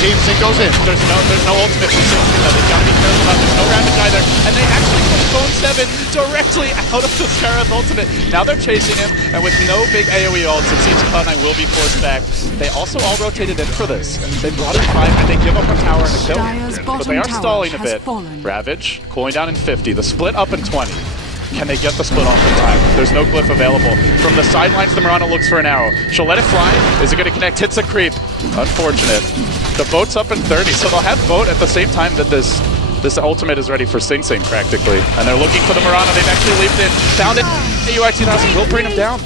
Team Sync goes in. There's no ultimate for Sync. They've got to be careful about. There's no Ravage either. And they actually put Bone 7 directly out of the Scarab ultimate. Now they're chasing him, and with no big AoE ults, it seems Cloud9 will be forced back. They also all rotated in for this. They brought in 5, and they give up a tower and a kill. But they are stalling a bit. Ravage cooling down in 50. The split up in 20. Can they get the split off in time? There's no glyph available. From the sidelines, the Mirana looks for an arrow. She'll let it fly. Is it going to connect? Hits a creep. Unfortunate. The boat's up in 30, so they'll have boat at the same time that this ultimate is ready for Sing Sing, practically. And they're looking for the Mirana. They've actually leaped in. Found it. AUI 2000 will bring him down.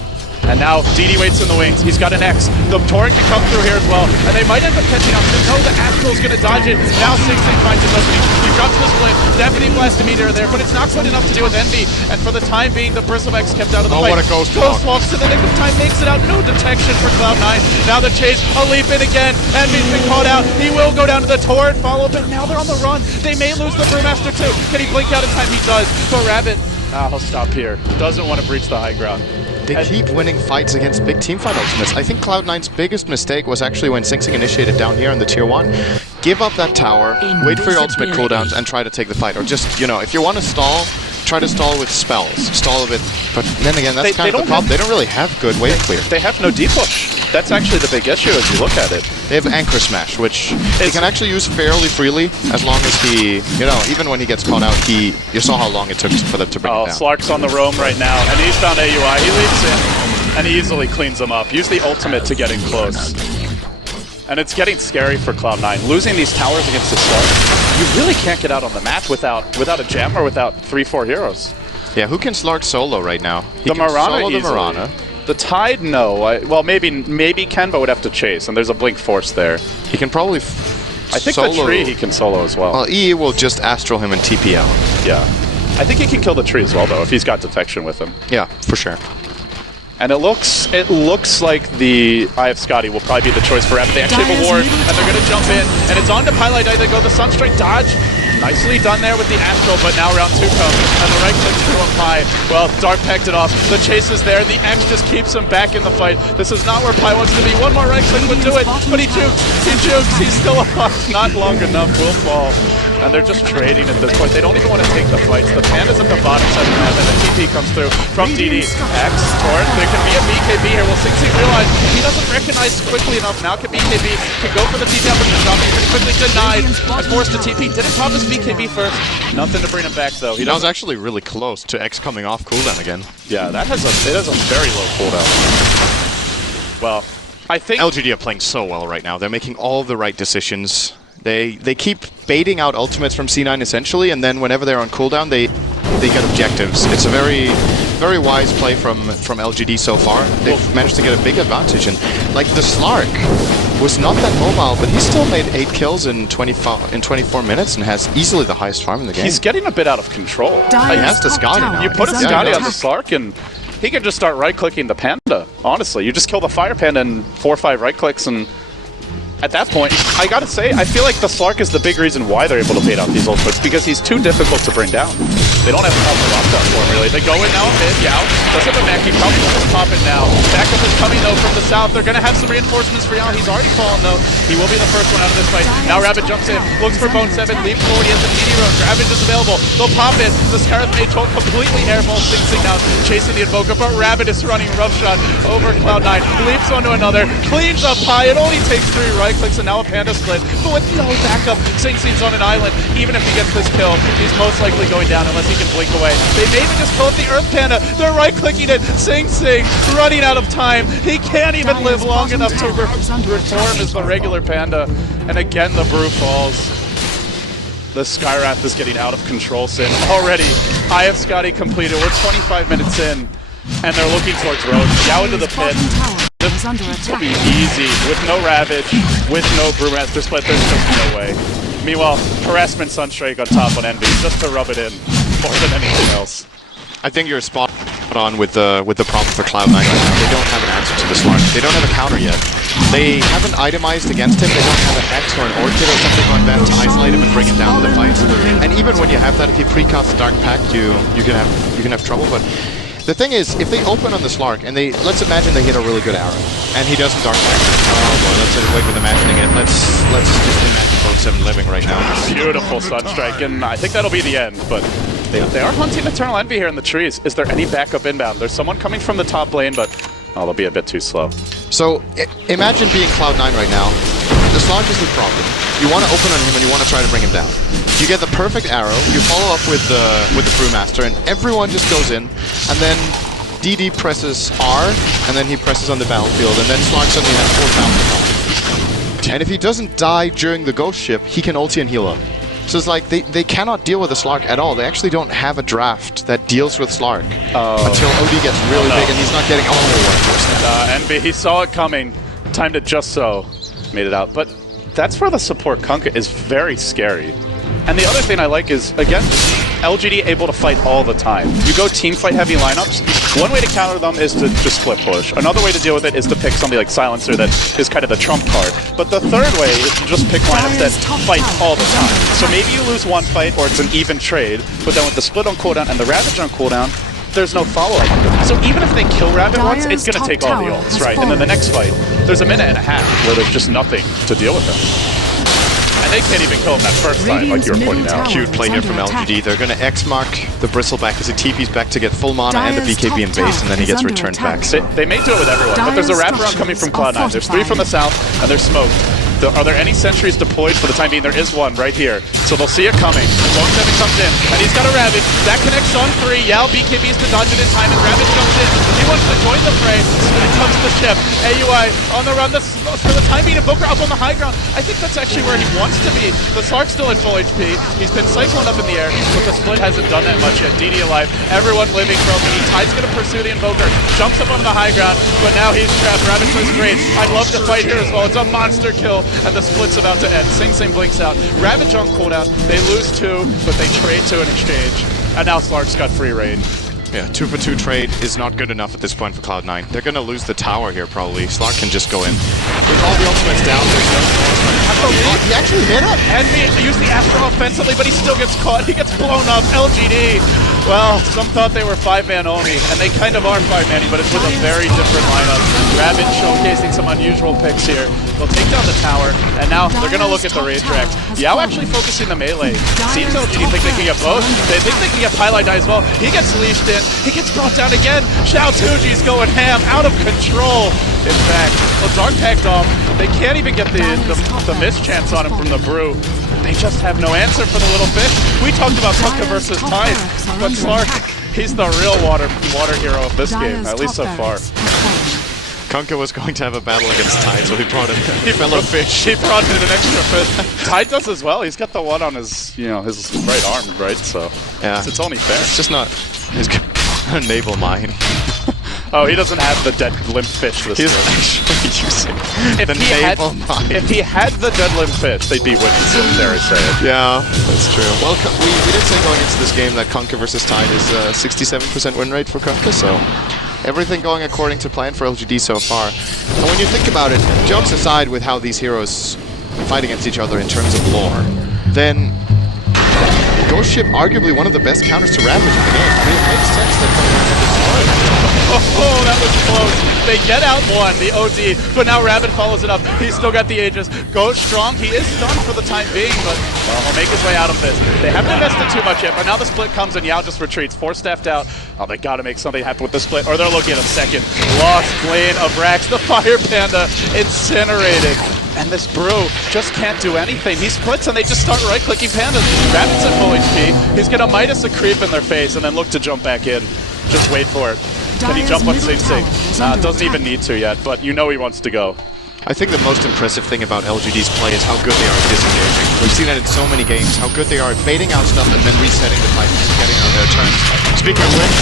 And now DD waits in the wings. He's got an X. The Torrent can come through here as well. And they might end up catching up. No, the Astral's going to dodge it. Now Sing Sing finds his opening. He drops the split. Definitely Blast Meteor there, but it's not quite enough to deal with Envy. And for the time being, the Bristlebacks kept out of the fight. What a Ghost walks in the nick of time, makes it out. No detection for Cloud9. Now the chase. A leap in again. Envy's been caught out. He will go down to the Torrent. Follow up, and now they're on the run. They may lose the Brewmaster too. Can he blink out in time? He does. But Rabbit, he'll stop here. Doesn't want to breach the high ground. They keep winning fights against big teamfight ultimates. I think Cloud9's biggest mistake was actually when Sing Sing initiated down here in the tier 1. Give up that tower, wait for your ultimate cooldowns, and try to take the fight. Or just, you know, if you want to stall, try to stall with spells. Stall a bit. But then again, that's kind of the problem. They don't really have good wave clear. They have no D-push. That's actually the big issue as you look at it. They have Anchor Smash, which he can actually use fairly freely as long as he, you know, even when he gets caught out, you saw how long it took for them to bring it down. Slark's on the roam right now, and he's found AUI. He leaps in and easily cleans him up. Use the ultimate to get in close. And it's getting scary for Cloud9. Losing these towers against the Slark, you really can't get out on the map without a gem or without 3-4 heroes. Yeah, who can Slark solo right now? He can solo the Mirana. The Tide, no. Well, maybe Ken, but would have to chase, and there's a Blink Force there. He can probably I think the tree he can solo as well. Well, EE will just Astral him and TP out. Yeah. I think he can kill the tree as well, though, if he's got detection with him. Yeah, for sure. And it looks like the Eye of Scotty will probably be the choice for Rapid. They actually have a ward, and they're going to jump in, and it's on to Pylite. They go the Sunstrike dodge. Nicely done there with the Astral, but now round 2 comes, and the right click's too up high. Well, Dark pecked it off. The chase is there, and the X just keeps him back in the fight. This is not where Py wants to be. One more right click would do it, but he jukes. He jukes. He's still alive. Not long enough. Will fall. And they're just trading at this point. They don't even want to take the fights. The Panda's at the bottom side of the map, and the TP comes through from DD. X, Torrent. There can be a BKB here. Will Sing Sing realize he doesn't recognize quickly enough. Now can BKB can go for the TP up, but the drop pretty quickly denied and forced to TP. Didn't pop his BKB first. Nothing to bring him back though. That was actually really close to X coming off cooldown again. Yeah, it has a very low cooldown. Well, I think LGD are playing so well right now. They're making all the right decisions. They keep baiting out ultimates from C9 essentially, and then whenever they're on cooldown, they get objectives. It's a very wise play from LGD so far. They've managed to get a big advantage, and like the Slark was not that mobile, but he still made 8 kills in 24 minutes and has easily the highest farm in the game. He's getting a bit out of control. He has the Scotty now. You put a Scotty on the Slark, and he can just start right-clicking the Panda, honestly. You just kill the Fire Panda in 4 or 5 right-clicks, and at that point, I gotta say, I feel like the Slark is the big reason why they're able to bait out these ultimates, because he's too difficult to bring down. They don't have enough to lock down for him, really. They go in now a bit, Yao does have a mech, he probably will just pop it now. Backup is coming, though, from the south. They're gonna have some reinforcements for Yao. He's already fallen, though. He will be the first one out of this fight. Now Rabbit jumps in, looks for Bone 7, leaps forward, he has the TD road. Ravage is available. They'll pop it. The Scarlet Mage ult completely airball. Sing Sing now chasing the Invoker, but Rabbit is running roughshod over Cloud9. Leaps onto another, cleans up high. It only takes 3 right clicks, and now a Panda split, but with no backup. Sing Sing's on an island. Even if he gets this kill, he's most likely going down unless he can blink away. They may even just pull up the Earth Panda. They're right-clicking it. Sing Sing running out of time. He can't even live long enough to reform as the regular Panda. And again, the brew falls. The Skywrath is getting out of control, Sin. Already, I have Scotty completed. We're 25 minutes in, and they're looking towards Road. Yao into the pit. This will be easy with no Ravage, with no Brewmaster split. There's just no way. Meanwhile, harassment Sunstrike on top on Envy, just to rub it in more than anything else. I think you're spot on with the problem for Cloud9 right now. They don't have an answer to the Slark. They don't have a counter yet. They haven't itemized against him. They don't have an X or an Orchid or something like that to isolate him and bring him down to the fights. And even when you have that, if you precast the Dark Pact, you can have trouble. But the thing is, if they open on the Slark and let's imagine they hit a really good arrow and he doesn't Dark Pact. Oh boy, let's wait with imagining it. Let's just imagine Boat 7 living right now. Beautiful Sunstrike, and I think that'll be the end. But they are hunting Eternal Envy here in the trees. Is there any backup inbound? There's someone coming from the top lane, but they'll be a bit too slow. So imagine being Cloud9 right now. The Slark is the problem. You want to open on him and you want to try to bring him down. You get the perfect arrow, you follow up with the Brewmaster, and everyone just goes in, and then DD presses R, and then he presses on the battlefield, and then Slark suddenly has 4,000. And if he doesn't die during the Ghost Ship, he can ulti and heal up. So it's like they cannot deal with the Slark at all. They actually don't have a draft that deals with Slark until OD gets really big and he's not getting all the Envy, he saw it coming, timed it just so, made it out. But that's where the support Kunkka is very scary. And the other thing I like is, again, LGD able to fight all the time. You go team fight heavy lineups, one way to counter them is to just split push. Another way to deal with it is to pick something like Silencer that is kind of the trump card. But the third way is to just pick lineups that fight all the time. So maybe you lose one fight or it's an even trade, but then with the split on cooldown and the Ravage on cooldown, there's no follow-up. So even if they kill Rabbit once, it's going to take all the ults, right? And then the next fight, there's a minute and a half where there's just nothing to deal with them. And they can't even kill him that first time, like you were pointing out. Cute play here from LGD. They're going to X-mark the Bristleback as he TP's back to get full mana and the BKB in base, and then he gets returned back. So. They may do it with everyone, but there's a wraparound coming from Cloud9. There's 3 from the south, and they're smoked. Are there any sentries deployed for the time being? There is one right here. So they'll see it coming. Long 7 comes in, and he's got a Rabbit. That connects on 3. Yao BKB is to dodge it in time, and Rabbit jumps in. He wants to join the fray. It comes to the ship. AUI on the run. For the time being, Invoker up on the high ground. I think that's actually where he wants to be. The Slark's still at full HP. He's been cyclone up in the air, but the split hasn't done that much yet. DD alive. Everyone living for LGD. Tide's going to pursue the Invoker. Jumps up on the high ground, but now he's trapped. Rabbit says, great. I'd love to fight here as well. It's a monster kill, and the split's about to end. Sing Sing blinks out. Ravage on cooldown. They lose 2, but they trade 2 in exchange. And now Slark's got free reign. Yeah, 2-for-2 trade is not good enough at this point for Cloud9. They're going to lose the tower here, probably. Slark can just go in. With all the ultimates down, there's no... He actually hit him! And he used the Astro offensively, but he still gets caught. He gets blown up. LGD. Well, some thought they were 5-man only, and they kind of are 5-manning, but it's with a very different lineup. Rabbit showcasing some unusual picks here. They'll take down the tower, and now they're going to look at the Rage Rax. Yao actually focusing the melee. Seems LGD think they can get both. They think they can get Pylai die as well. He gets leashed in. He gets brought down again. Xiao Tuji's going ham, out of control. In fact, well, Dark Pact off. They can't even get the mischance on him from the Brew. They just have no answer for the little fish. We talked about Kunkka versus Tide, but Slark, he's the real water hero of this game, at least so far. Kunkka was going to have a battle against Tide, so he brought in a fellow fish. He brought in an extra fish. Tide does as well. He's got the one on his, his right arm, right? So yeah, it's only fair. It's just not his naval mine. Oh, he doesn't have the dead limp fish this game. He's actually using the naval mine. If he had the dead limp fish, they'd be winning, so dare I say it. Yeah, that's true. Well, we did say going into this game that Kunkka versus Tide is a 67% win rate for Kunkka, so everything going according to plan for LGD so far. And when you think about it, jokes aside with how these heroes fight against each other in terms of lore, then Ghost Ship arguably one of the best counters to Ravage in the game. I mean, it makes sense that Kunkka versus Tide. Oh, that was close. They get out one, the OD, but now Rabbit follows it up. He's still got the Aegis. Goes strong. He is stunned for the time being, but he'll make his way out of this. They haven't invested too much yet, but now the split comes and Yao just retreats. 4-staffed out. Oh, they got to make something happen with the split, or they're looking at a second. Lost lane of Rax. The Fire Panda incinerated. And this Brew just can't do anything. He splits and they just start right-clicking Pandas. Rabbit's at full HP. He's going to Midas a creep in their face and then look to jump back in. Just wait for it. Can he jump on Sing Sing? Doesn't even need to yet, but you know he wants to go. I think the most impressive thing about LGD's play is how good they are at disengaging. We've seen that in so many games, how good they are at baiting out stuff and then resetting the fight and getting on their turns. Speaking of which,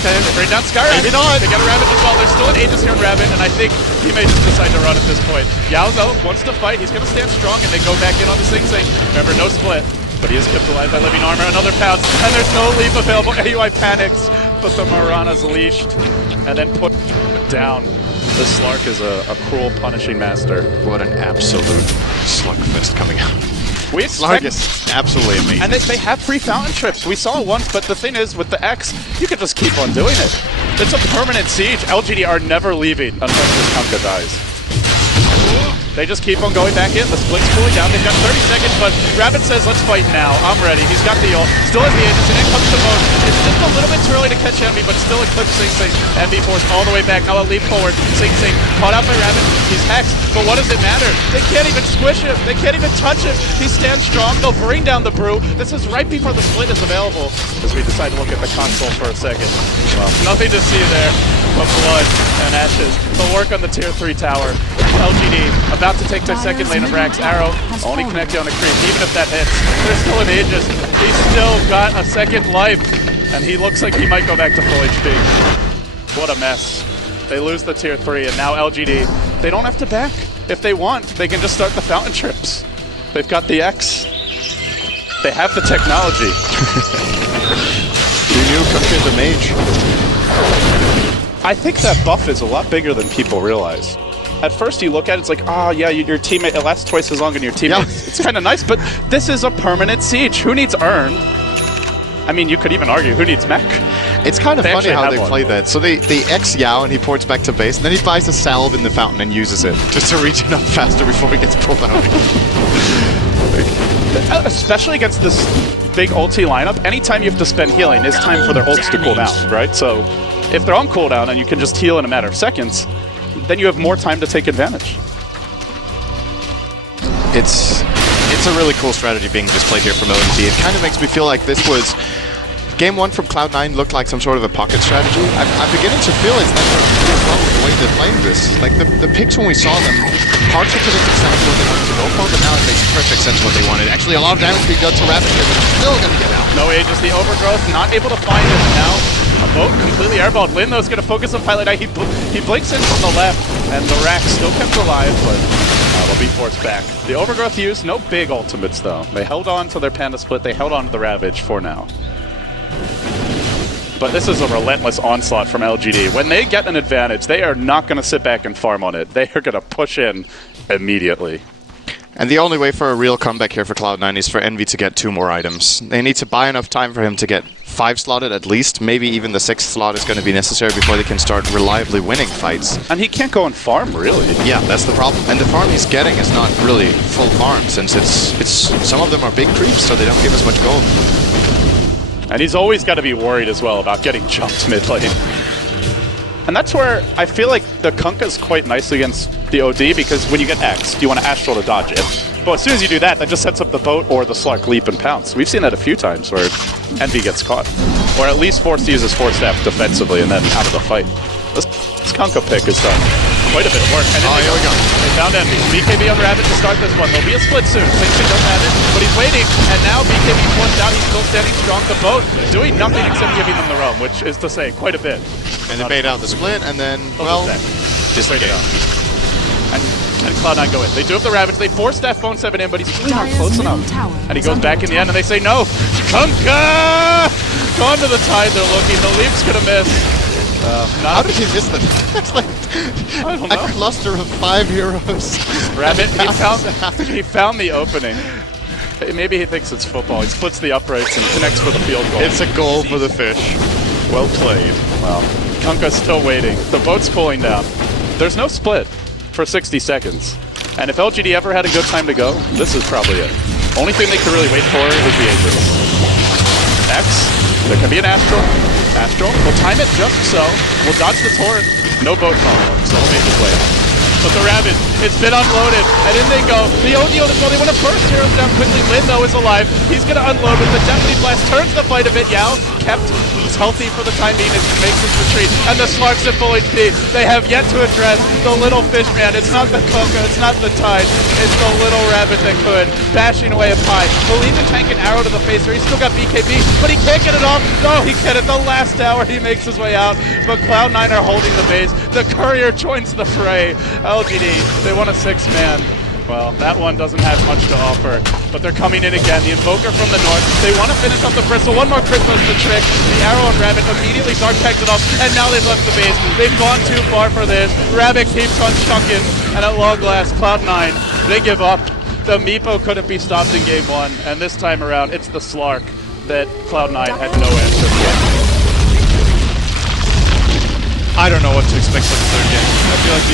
okay, they bring down Skyrax. Maybe not. They got a Rabbit as well. There's still an Aegis here in Rabbit, and I think he may just decide to run at this point. Yao's out, wants to fight. He's going to stand strong, and they go back in on the Sing Sing. Remember, no split, but he is kept alive by living armor. Another pounce, and there's no leap available. AUI panics, but the Mirana's leashed, and then put down. This Slark is a cruel, punishing master. What an absolute slugfest coming out. Slark is absolutely amazing. And they have free fountain trips. We saw it once, but the thing is, with the X, you can just keep on doing it. It's a permanent siege. LGD are never leaving unless this Kunkka dies. They just keep on going back in. The split's cooling down. They've got 30 seconds, but Rabbit says, let's fight now. I'm ready. He's got the ult. Still has the Aegis, and in comes the Moat. It's just a little bit too early to catch Envy, but still eclipse Sing Sing. Envy forced all the way back. Now a leap forward. Sing Sing caught out by Rabbit. He's hexed, but what does it matter? They can't even squish him. They can't even touch him. He stands strong. They'll bring down the Brew. This is right before the split is available, as we decide to look at the console for a second. Well, nothing to see there but blood and ashes. They'll work on the tier 3 tower. LGD about to take their second lane of Rax. Arrow only connected on a creep. Even if that hits, there's still an Aegis. He's still got a second life, and he looks like he might go back to full HP. What a mess. They lose the tier 3, and now LGD, they don't have to back. If they want, they can just start the fountain trips. They've got the X. They have the technology. You knew Kunkka is a mage. I think that buff is a lot bigger than people realize. At first you look at it, it's like, oh yeah, your teammate, it lasts twice as long as your teammate. Yeah. It's kind of nice, but this is a permanent siege. Who needs Earn? I mean, you could even argue, who needs Mech? It's kind of They funny actually how have they one, play though. that. So they X Yao and he ports back to base, and then he buys a salve in the fountain and uses it just to regen up faster before he gets pulled out. Especially against this big ulti lineup, anytime you have to spend healing is time for their ults to cool down, right? So if they're on cooldown and you can just heal in a matter of seconds, then you have more time to take advantage. It's a really cool strategy being displayed here from LGD. It kind of makes me feel like this was... Game 1 from Cloud9 looked like some sort of a pocket strategy. I'm beginning to feel it's that they're pretty well with the way they're playing this. Like, the picks when we saw them, hard to predict exactly what they wanted to go for, but now it makes perfect sense what they wanted. Actually, a lot of damage being done to Rabbit here, but he's still gonna get out. No Aegis, the overgrowth, not able to find it now. A boat completely airballed. Lin, though, is going to focus on Pilot Eye. He blinks in from the left, and the rack still kept alive, but they'll be forced back. The overgrowth used, no big ultimates, though. They held on to their Panda Split. They held on to the Ravage for now. But this is a relentless onslaught from LGD. When they get an advantage, they are not going to sit back and farm on it. They are going to push in immediately. And the only way for a real comeback here for Cloud9 is for Envy to get 2 more items. They need to buy enough time for him to get 5 slotted at least. Maybe even the 6th slot is going to be necessary before they can start reliably winning fights. And he can't go and farm, really. Yeah, that's the problem. And the farm he's getting is not really full farm, since it's some of them are big creeps, so they don't give as much gold. And he's always got to be worried as well about getting jumped mid lane. And that's where I feel like the Kunkka's quite nice against the OD, because when you get X, you want to Astral to dodge it. But as soon as you do that, that just sets up the boat or the Slark leap and pounce. We've seen that a few times where Envy gets caught. Or at least forced to use his 4-step defensively and then out of the fight. This Kunkka pick has done quite a bit of work. And here we go. They found Envy. BKB on Rabbit to start this one. There'll be a split soon. Singson doesn't have it, but he's waiting. And now BKB forced out. He's still standing strong. The boat doing nothing except giving them the roam, which is to say quite a bit. And they bait out the split, and then, well, disengage. And Cloud9 go in. They do have the Ravage. They force that phone 7 in, but he's really not close enough. And he goes back in the end, and they say no. Kunkka! Gone to the tide. They're looking. The leap's gonna miss. How did he miss them? It's like I don't know. a cluster of 5 heroes. Rabbit, he found the opening. Maybe he thinks it's football. He splits the uprights and connects for the field goal. It's a goal for the fish. Well played. Well, Kunkka's still waiting. The boat's cooling down. There's no split for 60 seconds. And if LGD ever had a good time to go, this is probably it. Only thing they could really wait for is the Aegis. X, there can be an Astral. Astral, we'll time it just so. We'll dodge the torrent. No boat follow-up, so we'll make this way. But the Rabbit, it's been unloaded, and in they go. The OD on the well, they want to burst heroes down quickly. Lin, though, is alive. He's going to unload with the Japanese Blast, turns the fight a bit. Yao kept healthy for the time being as he makes his retreat. And the Slarks at full HP. They have yet to address the little fish man. It's not the Kunkka, it's not the Tide, it's the little Rabbit that could. Bashing away a pie. He'll even tank an arrow to the face, or he's still got BKB, but he can't get it off. No, he can at the last hour. He makes his way out, but Cloud9 are holding the base. The Courier joins the fray. LGD, they want a 6-man. Well, that one doesn't have much to offer, but they're coming in again. The Invoker from the north. They want to finish up the Bristol. One more crit was the trick. The Arrow and Rabbit immediately Dark pegs it off, and now they've left the base. They've gone too far for this. Rabbit keeps on chunking, and at long last, Cloud9, they give up. The Meepo couldn't be stopped in game 1, and this time around, it's the Slark that Cloud9 had no answer for. I don't know what to expect for the third game. I feel like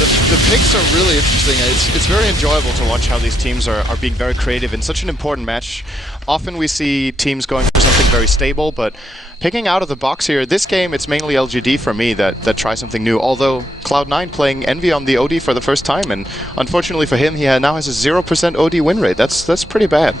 the picks are really interesting. It's very enjoyable to watch how these teams are being very creative in such an important match. Often we see teams going for something very stable, but picking out of the box here, this game it's mainly LGD for me that try something new, although Cloud9 playing Envy on the OD for the first time, and unfortunately for him, he now has a 0% OD win rate. That's pretty bad.